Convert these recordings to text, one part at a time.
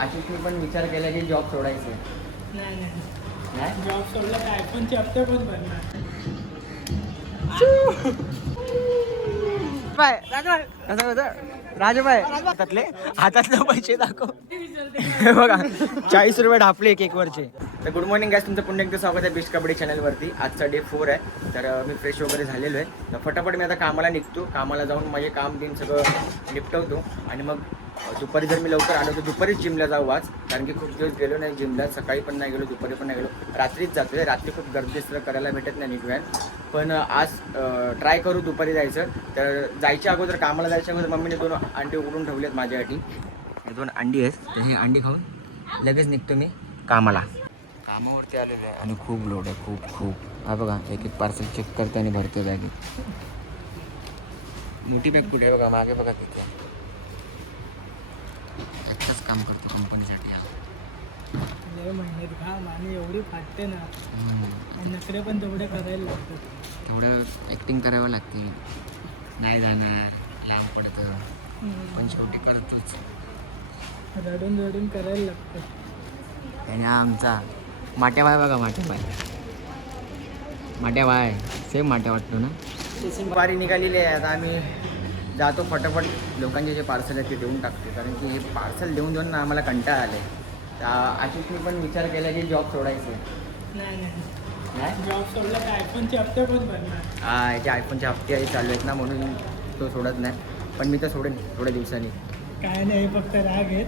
आशिषने पण विचार केला की जॉब सोडायचं. नाही जॉब सोडला काय आयफोनचे हप्ते पण भरणार. राजूभाई हातातले पैसे दाखव. हे बघा 40 रुपये ढापले केकवरचे. तर गुड मॉर्निंग गाइस, तुमचं पुन्हा एकदा स्वागत आहे बिस्ट कबड्डी चॅनलवरती. आजचा डे 4 आहे. तर मी फ्रेश वगैरे झालेलो आहे. तर फटाफट मी आता कामाला निघतो. कामाला जाऊन माझे काम दिन सगळं निपटवतो आणि मग दुपारी जर मी लवकर आलो तर दुपारीच जिमला जाऊ आज. कारण की खूप दिवस गेलो नाही जिमला. सकाळी पण नाही गेलो, दुपारी पण नाही गेलो, रात्रीच जातो आहे. रात्री खूप गर्दीचं करायला भेटत नाही नीट व्यायाम. पण आज ट्राय करू दुपारी जायचं. तर जायच्या अगोदर, कामाला जायच्या अगोदर मम्मीने 2 अंडी उकडून ठेवलेत माझ्यासाठी. हे 2 अंडी आहेत. तर हे अंडी खाऊन लगेच निघतो मी कामाला. कामावरती आलेलो आहे आणि खूप लोड आहे, खूप. हा बघा, एक पार्सल चेक करतो आणि भरतो बॅगेत. मोठी बॅग कुठे आहे बघा, मागे बघा तिथे. एकटाच काम करतो कंपनीसाठी. महिन्यात घाम आणि एवढी फाटते ना, आणि नखरे पण तेवढे करायला लागतात. तेवढं ॲक्टिंग करावं लागते. नाही जाणार, लांब पडतं, पण शेवटी करतोच. रडून करायला लागतं. आणि आमचा माट्याबाय बघा, माट्याबाय सेम माट्या वाटतो ना. दुपारी निघालेली आहे. आता आम्ही जातो फटाफट. लोकांचे जे पार्सल आहे ते देऊन टाकते. कारण की हे पार्सल देऊन ना आम्हाला कंटाळा आले. तर आशिषने पण विचार केला की जॉब सोडायचं. नाही जॉब सोडला काय आयफोनचे हप्ते पण भरणार. याचे आयफोनचे हप्ते चालू आहेत ना, म्हणून तो सोडत नाही. पण मी तर सोडेन थोड्या दिवसांनी. काय नाही, फक्त राग आहेत.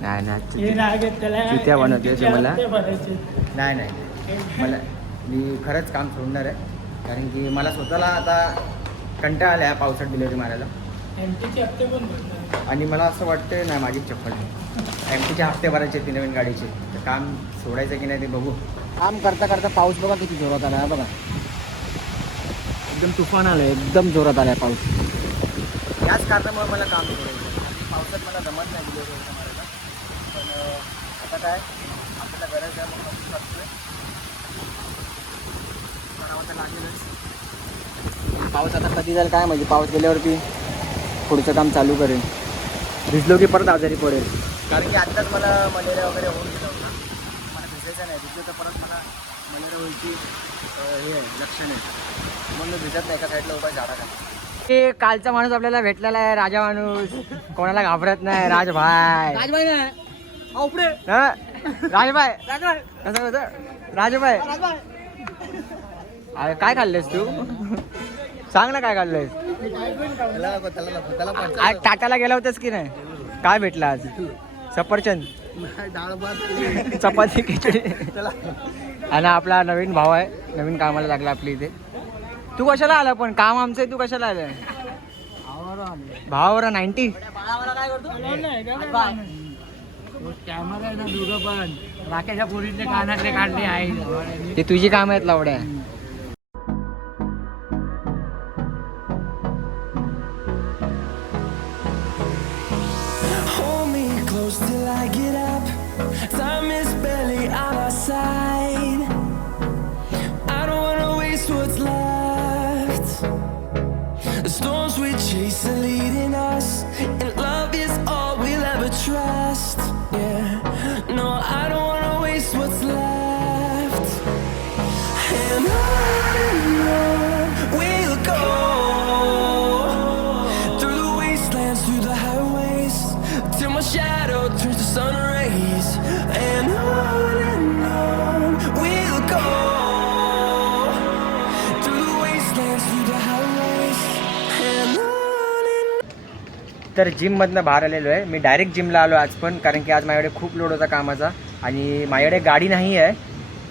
नाही हे राग आहेत त्याला चित्या बनवते मला. भरायचे. नाही मला, मी खरंच काम सोडणार आहे. कारण की मला स्वतःला आता कंटाळा आला आहे पावसात डिलिव्हरी मारायला. एमटीचे हप्ते पण भरणार. आणि मला असं वाटतं नाही, माझीच चप्पल एमटीचे हप्ते भरायचे ती नवीन गाडीचे. तर काम सोडायचं की नाही ते बघू. काम करता करता पाऊस बघा किती जोरात आला आहे बघा. एकदम तुफान आलं आहे, एकदम जोरात आला आहे पाऊस. याच कारणामुळे मला काम सोडायचं. पावसात मला जमत नाही डिलिव्हरी मारायला. पण आता काय, आपल्याला गरज आहे म्हणून करतोय. करावं तर लागेलच. पाऊस आता कधी जाईल काय माहिती. पाऊस गेल्यावरती पुढचं काम चालू करेल. भिजलो की परत आजारी पडेल. कारण की आत्ताच मला मलेरिया वगैरे होऊन गेलं होतं. मला भिजायचं नाही, भिजलं तर परत मला मलेरिया व्हायची हे लक्षण आहे. म्हणून मी भिजत नाही, एका साईडला उभा झाडा का. ते कालचा माणूस आपल्याला भेटलेला आहे, राजा माणूस. कोणाला घाबरत नाही, राजभाई. राजभाई कसं होतं राजभाई? अरे काय खाल्लेस तू? सांग ना काय खाल्लंयस. आज टाटाला गेला होतास की नाही? काय भेटलं आज? सफरचंद, चपाती, खिचडी. आणि आपला नवीन भाव आहे, नवीन कामाला लागला आपल्या इथे. तू कशाला आला पण? काम आमचं आहे, तू कशाला आलाय? भावावर 90. कॅमेरा आहे ना दुर्ग, पण राकेशच्या पोरीचे कानातले काढले आहे. ते तुझी काम आहेत लावड्या. Till I get up, time is barely on our side. I don't wanna waste what's left. The storms we chase are leading us, and love is all we'll ever trust. Yeah, no, I don't wanna waste what's left. And on we'll go, through the wastelands, through the highways, till my shadow turns to sun rays. And on we'll go, through the wastelands, through the highways. And on. तर जिममधनं बाहेर आलेलो आहे मी. Direct जिमला आलो आज पण, कारण की आज माझ्याकडे खूप लोड होता कामाचा. आणि माझ्याकडे गाडी नाही आहे.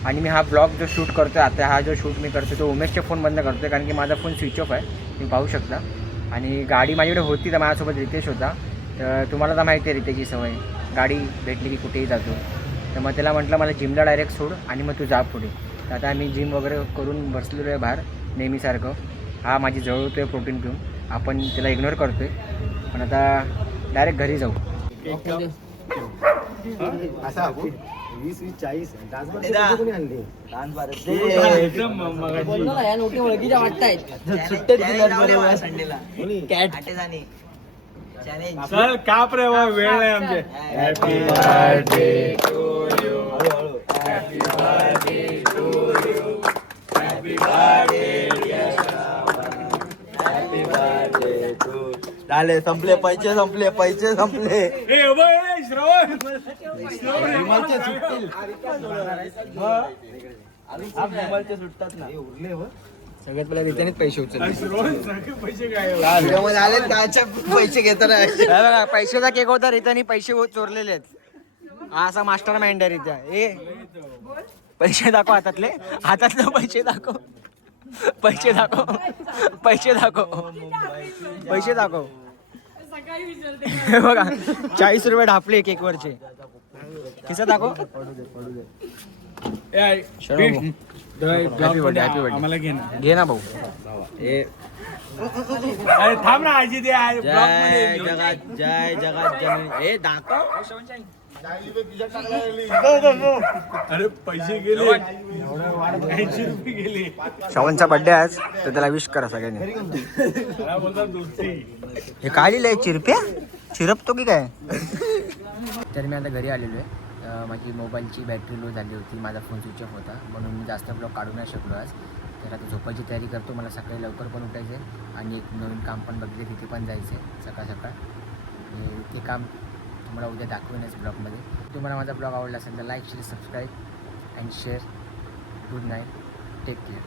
आणि मी हा ब्लॉग जो शूट करतो आहे आता, हा जो शूट मी करतो तो उमेशच्या फोनमधनं करतो आहे. कारण की माझा फोन स्विच ऑफ आहे, तुम्ही पाहू शकता. आणि गाडी माझ्याकडे होती तर माझ्यासोबत रितेश होता. तर तुम्हाला तर माहिती आहे रितेशची सवय, गाडी भेटली की कुठेही जातो. तर मग त्याला म्हटलं मला जिमला डायरेक्ट सोड आणि मग तू जा पुढे. तर आता आम्ही जिम वगैरे करून बसलेलो आहे बाहेर नेहमीसारखं. हा माझी जवळ होतो आहे प्रोटीन पिऊन. आपण त्याला इग्नोर करतो आहे. पण आता डायरेक्ट घरी जाऊ. चल काप रे वा वेळ नाही आमचे happy birthday to you happy birthday to you happy birthday happy birthday to झाले संपले पैसे संपले ए बाय श्रवण विमलचे सुटतील विमलचे सुटतात ना सगळ्यात पहिला रित्यानेच पैसे उचलले. श्रवण सगळे पैसे काय आले त्याचे पैसे घेताना हे बघा पैशाचा केक होता रित्याने पैसे चोरलेले आहेत. हा असा मास्टर माइंड आहे रित्या. पैसे दाखव हातातले पैसे दाखव पैसे दाखव हे बघा 40 रुपये ढापले केक वरचे. किसा दाखव. हॅपी बर्थडे आम्हाला घे ना घे ना भाऊ. अरे थांब ना आजी ते जय जगात जननी ए दाखव अरे पैसे गेले 80 रुपये गेले श्रवणचा बर्थडे आज तर त्याला विश करा सगळ्यांनी. मला बोलतात दोस्ती हे काय लिहिलंय चिरपतो की काय. तर मी आता घरी आलेलो आहे. माझी मोबाईलची बॅटरी लो झाली होती. माझा फोन स्विच ऑफ होता म्हणून मी जास्त ब्लॉग काढू नाही शकलो आज. तर आता झोपायची तयारी करतो. मला सकाळी लवकर पण उठायचं आहे आणि एक नवीन काम पण बघितले तिथे पण जायचं आहे सकाळ. आणि ते काम तुम्हाला उद्या दाखवेनच ब्लॉगमध्ये. तुम्हाला माझा ब्लॉग आवडला असेल तर like share subscribe and share. Good night. Take care.